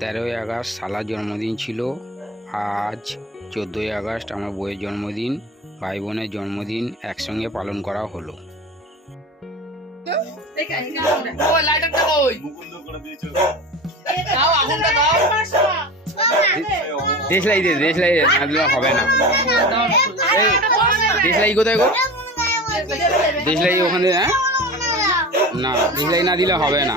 তেরোই আগস্ট শালার জন্মদিন ছিল। আজ চোদ্দোই আগস্ট আমার বইয়ের জন্মদিন, ভাই বোনের জন্মদিন একসঙ্গে পালন করা হলো। দেশলাই দে, দেশলাই না দিলে হবে না। দেশলাই কোথায় গো? দেশলাই ওখানে হ্যাঁ? না, দেশলাই না দিলে হবে না।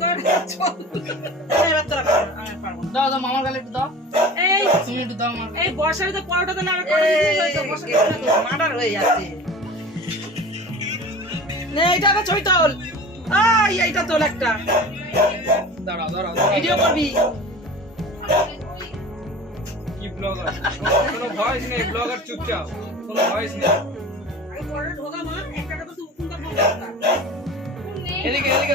করে এবার তোরা দাও দাও মামার গালে একটু দাও। এই তুমি একটু দাও আমার। এই বর্ষার তো পরোটা মার্ডার হয়ে যাচ্ছে। নে আই এইটা তোল একটা। দাঁড়াও দাঁড়াও ভিডিও করবি। কি ব্লগার কোনো ভয়েস নেই ব্লগার চুপচাপ। কোনো ভয়েস নেই। আগে ঢোকা মা একটা তো এদিকে। এদিকে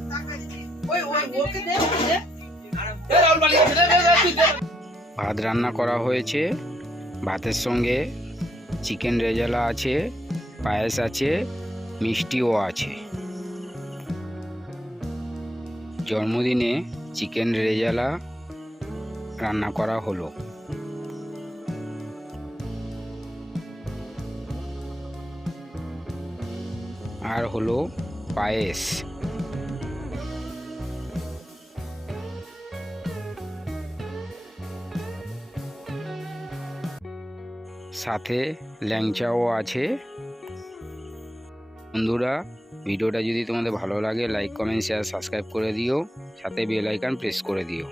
ভাত রান্না করা হয়েছে ভাতের সঙ্গে চিকেন রেজালা আছে পায়েস আছে মিষ্টিও আছে। জন্মদিনে চিকেন রেজালা রান্না করা হলো। আর হলো পায়েস। সাথে ল্যাংচাও আছে। বন্ধুরা, ভিডিওটা যদি তোমাদের ভালো লাগে লাইক কমেন্ট শেয়ার সাবস্ক্রাইব করে দিও। সাথে বেল আইকন প্রেস করে দিও।